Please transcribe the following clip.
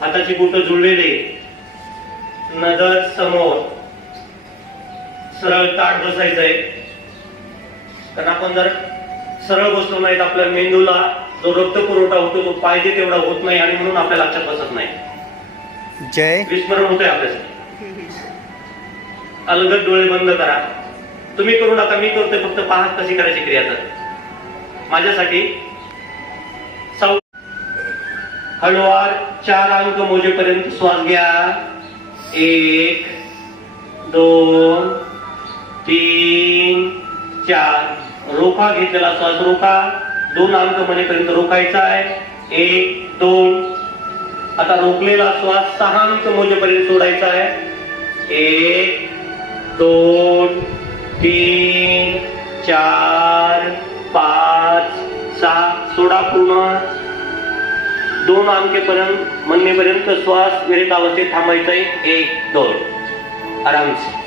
हाताची बोट जुळलेले, नजर समोर, सरळ ताठ बसायचंय. कारण आपण जर सरळ बसलो नाही तर आपल्या मेंदूला जो रक्त पुरवठा होतो तो पाहिजे तेवढा होत नाही आणि म्हणून आपल्या लक्षात बसत नाही. जय विस्मरण होतंय आपल्यासाठी. अलगद डोळे बंद करा. तुम्ही करू नका, मी करतोय, फक्त पहा कशी करायची क्रिया. तर माझ्यासाठी हळूवार 4 अंक मोजेपर्यंत श्वास घ्या. 1 2 3 4. रोखा घेतलेला श्वास रोखा. 2 अंक म्हणेपर्यंत रोखायचा आहे. 1 2. आता रोखलेला श्वास 6 अंक मोजेपर्यंत सोडायचा आहे. 1 2 3 4 5 6. सोडा पूर्ण. 2 अंकेपर्यंत म्हणणेपर्यंत श्वास विरहित अवस्थेत थांबायचा आहे. 1 2. आरामसे.